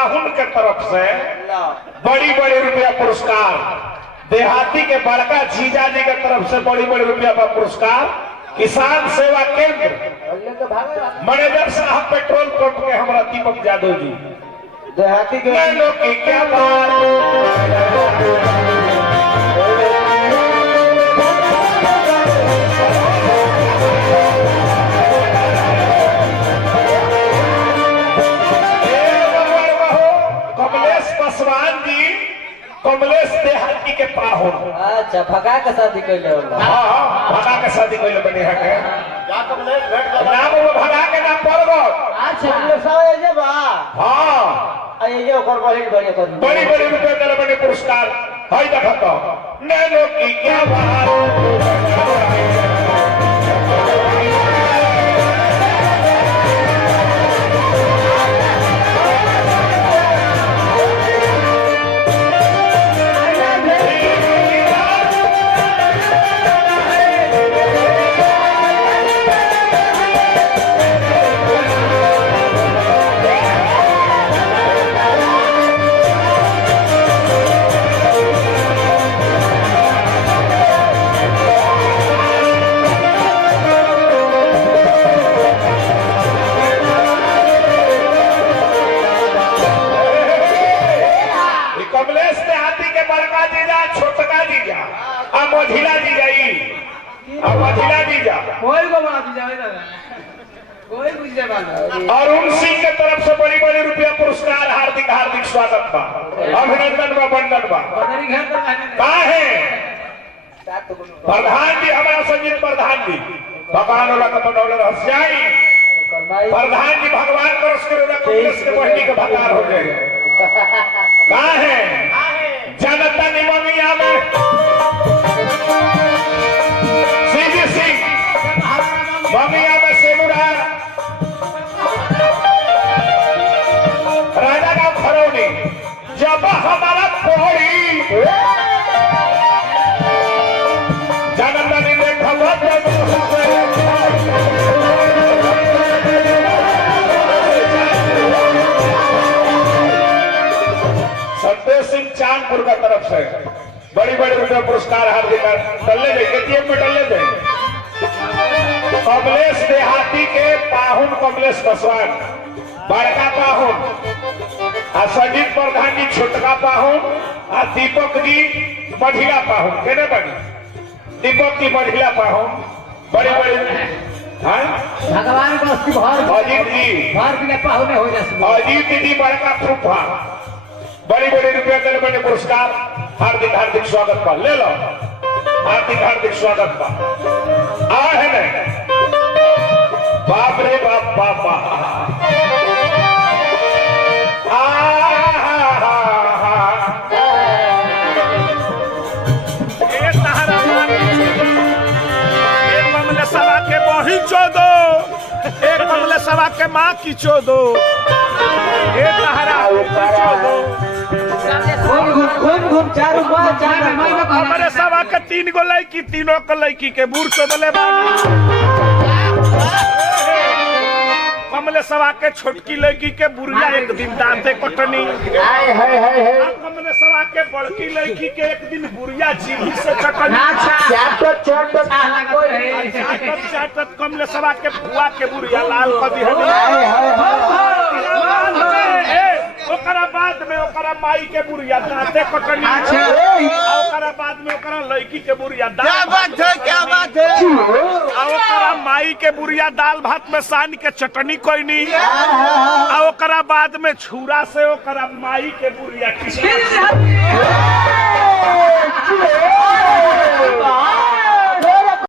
पाहुन के तरफ से बड़ी बड़ी रुपया पुरस्कार, देहाती के बड़का जीजा जी के तरफ से बड़ी बड़ी रुपया का पुरस्कार, किसान सेवा केंद्र मैनेजर साहब पेट्रोल पंप के हमारा दीपक यादव जी देहाती के लोग की क्या कमलेश देहाती के पाहुन। अच्छा भगा के शादी कैले होला। हां भगा के शादी कैले बने है के क्या कमलेश भेट नाम वो भगा के नाम पड़ गो। अच्छा कमलेश आए जे बा। हां आई जे ओकर बड़ी बड़ी रुपए दे बने पुरस्कार हई देखत ने लोग की क्या बात मझिला जी जाई अब मझिला जी जा कोई को बना दी जावे दादा कोई बुझ जा बात। अरुण सिंह के तरफ से बड़ी बड़ी रुपया पुरस्कार, हार्दिक हार्दिक स्वागत बा, अभिनंदन बा, वंदन बा। बदरी घर तो का है प्रधान जी हमारा संजीत प्रधान जी भगवान वाला का बनौले रह जाई प्रधान जी भगवान करस के कांग्रेस के बहनी के भकार हो गए का है जनता निमंगिया में ममिया में सेमुरा राजा का खरौनी जब हमारा पौड़ी जनता ने देखा संतोष सिंह चांदपुर का तरफ से बड़ी बड़ी रुपया पुरस्कार हार्दिक टल्ले दे के में टल्ले दे कमलेश देहाती के पाहुन कमलेश पासवान बड़का पाहुन आ संजीत प्रधान जी छोटका पाहुन आ दीपक जी मझिला पाहुन केने बनी दीपक जी मझिला पाहुन बड़ी बड़ी भगवान को उसकी भर अजीत जी भर के पाहुने हो जाए। अजीत जी बड़का फूफा बड़ी बड़ी रुपया के बने पुरस्कार, हार्दिक हार्दिक स्वागत पा ले लो, हार्दिक हार्दिक स्वागत पा आ है ना बाप रे बाप बापा एक मामले सभा के बही चोदो, एक मामले सभा के माँ की चोदो, एक तहरा चोदो घूम चारों हमारे सभा के 3 गो लड़की, तीनों को लड़की के बूढ़ चोदले कमले सभा के छोटकी लड़की के बुढ़िया एक दिन दांते कटनी, कमले सभा के बड़की लड़की के एक दिन बुढ़िया जीभी से कटनी, चाटत कमले सभा के बुआ के बुढ़िया लाल कदी ओकरा बाद में ओकरा माई के बुढ़िया दांते कटनी, ओकरा बाद में ओकरा लड़की के बुढ़िया क्या बात है ओकरा माई के बुढ़िया दाल भात में सान के चटनी कोई नहीं, ओकरा बाद में छुरा से ओकरा माई के बुढ़िया